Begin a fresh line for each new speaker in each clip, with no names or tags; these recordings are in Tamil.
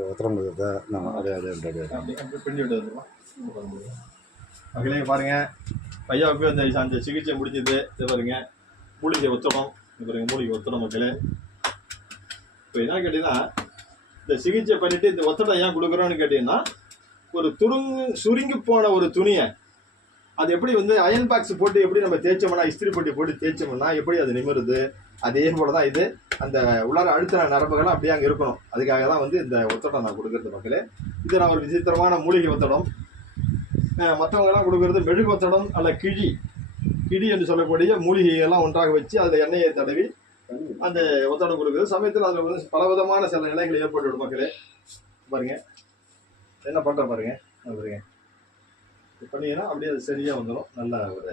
ஒத்தரம் கொடுக்குறதா நான் அப்படியே அப்படியே அப்படியே
மக்களே பாருங்க. பையாவுக்கு அந்த அந்த சிகிச்சை முடிஞ்சது. இது பாருங்க. மூலிகை ஒத்தடம் இது பாருங்க மூலிகை ஒத்தடம் மக்களே. இப்போ என்ன கேட்டீங்கன்னா இந்த சிகிச்சை பண்ணிட்டு இந்த ஒத்தடம் ஏன் கொடுக்குறோன்னு கேட்டீங்கன்னா ஒரு துருங்கு சுருங்கி போன ஒரு துணியை அது எப்படி வந்து அயன் பாக்ஸ் போட்டு எப்படி நம்ம தேய்ச்சோம்னா இஸ்திரி போட்டி போட்டு தேய்ச்சோம்னா எப்படி அது நிமிருது? அதே போல தான் இது அந்த உள்ளார அழுத்தின நரம்புகள்லாம் அப்படியே அங்கே இருக்கணும். அதுக்காக தான் வந்து இந்த ஒத்தடம் நான் கொடுக்குறது மக்களே. இது நான் ஒரு விசித்திரமான மூலிகை ஒத்தடம். மற்றவங்கெல்லாம் கொடுக்குறது மெழுகு ஒத்தடம் அல்ல கிழி. கிழி என்று சொல்லக்கூடிய மூலிகையெல்லாம் ஒன்றாக வச்சு அதில் எண்ணெயை தடவி அந்த ஒத்தடம் கொடுக்குறது. சமயத்தில் அதில் வந்து பல விதமான சில நிலைகள் ஏற்பட்டுவிடும் மக்களே. பாருங்க. என்ன பண்ணுறேன் பாருங்க. பாருங்க. இது பண்ணீங்கன்னா அப்படியே அது சரியாக வந்துடும் நல்ல ஒரு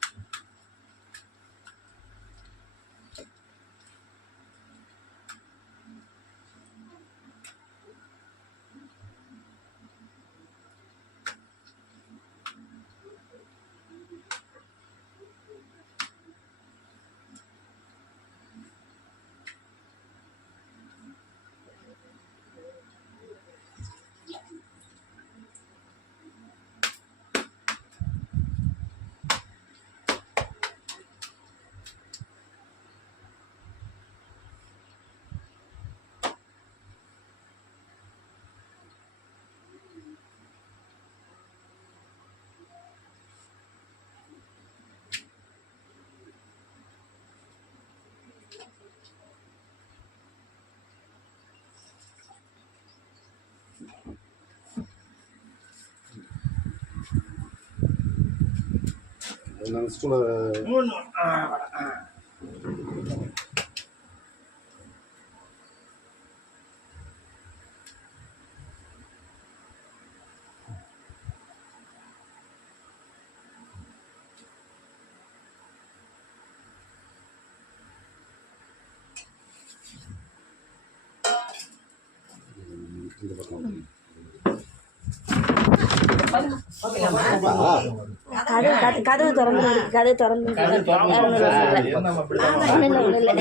நான் ஸ்கூல இந்த பக்கம்.
கதவு கதவு கதவு திறந்து. கதவு திறந்து இல்ல,